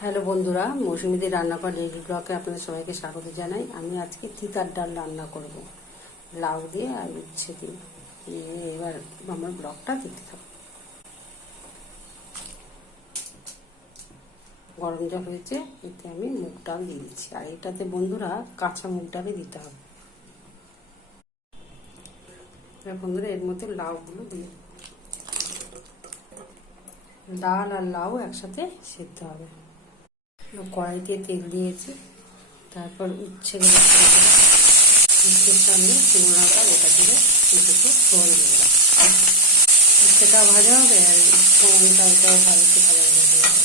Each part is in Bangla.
হ্যালো বন্ধুরা, মৌসুমীদের রান্নাঘর ডেইলি ব্লগে আপনাদের সবাইকে স্বাগত জানাই। আমি আজকে তিতার ডাল রান্না করব লাউ দিয়ে আর উচ্ছে দিয়ে। এবার আমার ব্লগটা দেখতে থাকুন। গরম জল হয়েছে, এতে আমি মুগ ডাল দিয়ে দিচ্ছি। আর এটাতে বন্ধুরা কাঁচা মুগ ডালই দিতে হবে। বন্ধুরা এর মধ্যে লাউগুলো দিয়ে ডাল আর লাউ একসাথে সেদ্ধ হবে। কড়াইতে তেল দিয়েছি, তারপর উচ্ছেগুলো উচ্ছের সঙ্গে শুকনো লঙ্কা গোটা দিয়ে উচ্ছেকে ফোড়ন দিয়ে দিলাম। উচ্ছেটা ভাজা হবে আর ফোড়নটা ওটাও একটু ভাজা ভাজা দিয়ে হবে।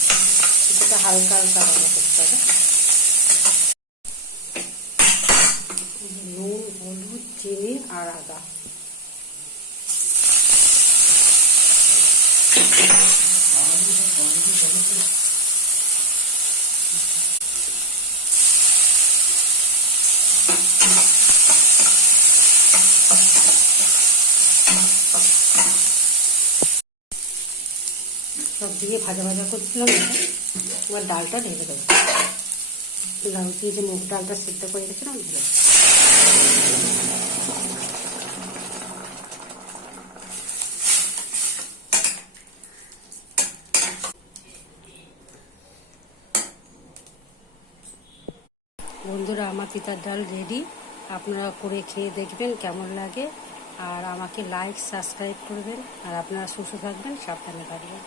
উচ্ছেটা হালকা হালকা ভাজা করতে হবে। নুন, হলুদ, চিনি আর আদা। সব দিয়ে ভাজা ভাজা করছিলাম। এবার ডালটা ঢেলে দেবো। লাউ দিয়ে যে মুগ ডালটা সিদ্ধ করে রেখেছিলাম ঢেলে বন্ধুরা, আমার তিতার ডাল রেডি। আপনারা করে খেয়ে দেখবেন কেমন লাগে। আর আমাকে লাইক সাবস্ক্রাইব করবেন। আর আপনারা সুস্থ থাকবেন, সাবধানে থাকবেন।